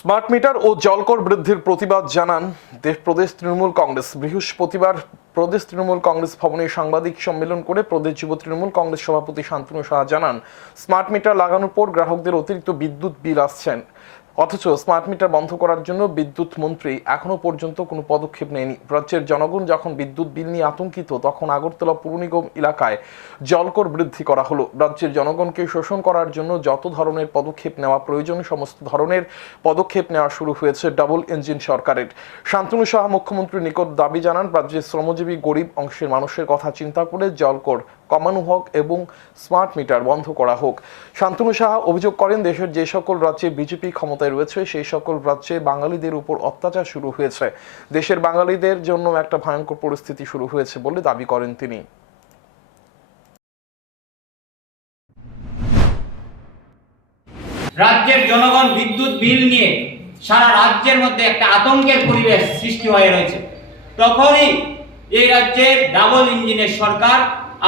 Smart meter ও জলকর বৃদ্ধির প্রতিবাদ জানান দেশ প্রদেশ তৃণমূল কংগ্রেস। বৃহস্পতিবার প্রদেশ তৃণমূল কংগ্রেস ভবনে সাংবাদিক সম্মেলন করে প্রদেশ যুব তৃণমূল কংগ্রেস সভাপতি শান্তনু সাহা জানান, স্মার্ট মিটার লাগানোর পর গ্রাহকদের অতিরিক্ত বিদ্যুৎ বিল আসছেন অথচ স্মার্ট মিটার বন্ধ করার জন্য বিদ্যুৎ মন্ত্রী এখনও পর্যন্ত কোনো পদক্ষেপ নেয়নি। রাজ্যের জনগণ যখন বিদ্যুৎ বিল নিয়ে আতঙ্কিত, তখন আগরতলা পুর নিগম এলাকায় জলকর বৃদ্ধি করা হলো। রাজ্যের জনগণকে শোষণ করার জন্য যত ধরনের পদক্ষেপ নেওয়া প্রয়োজন, সমস্ত ধরনের পদক্ষেপ নেওয়া শুরু হয়েছে ডাবল ইঞ্জিন সরকারের। শান্তনু সাহা মুখ্যমন্ত্রীর নিকট দাবি জানান, রাজ্যের শ্রমজীবী গরিব অংশের মানুষের কথা চিন্তা করে জলকর কমানো হোক এবং স্মার্ট মিটার বন্ধ করা হোক। শান্তনু সাহা অভিযোগ করেন, দেশের যে সকল রাজ্যে বিজেপি ক্ষমতায় রয়েছে, সেই সকল রাজ্যে বাঙালিদের উপর অত্যাচার শুরু হয়েছে। দেশের বাঙালিদের জন্য একটা ভয়ঙ্কর পরিস্থিতি শুরু হয়েছে বলে দাবি করেন তিনি। রাজ্যের জনগণ বিদ্যুৎ বিল নিয়ে সারা রাজ্যের মধ্যে একটা আতঙ্কের পরিবেশ সৃষ্টি হয়ে রয়েছে। তখনই এই রাজ্যের ডাবল ইঞ্জিনের সরকার,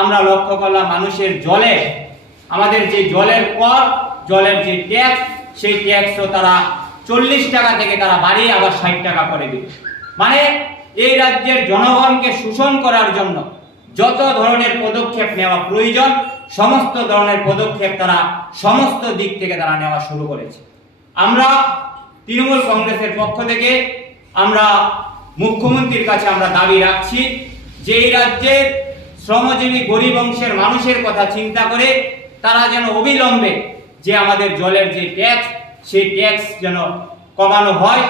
আমরা লক্ষ্য করলাম মানুষের জলে, আমাদের যে জলের কর, জলের যে ট্যাক্স সেই ট্যাক্সও তারা চল্লিশ টাকা থেকে তারা বাড়িয়ে আবার ষাট টাকা করে দিল। মানে এই রাজ্যের জনগণকে শোষণ করার জন্য যত ধরনের পদক্ষেপ নেওয়া প্রয়োজন, সমস্ত ধরনের পদক্ষেপ তারা সমস্ত দিক থেকে তারা নেওয়া শুরু করেছে। আমরা তৃণমূল কংগ্রেসের পক্ষ থেকে আমরা মুখ্যমন্ত্রীর কাছে আমরা দাবি রাখছি যে এই রাজ্যের শ্রমজীবী গরিব অংশের মানুষের কথা চিন্তা করে তারা যেন অবিলম্বে যে আমাদের জলের যে ট্যাক্স সেই ট্যাক্স যেন কমানো হয়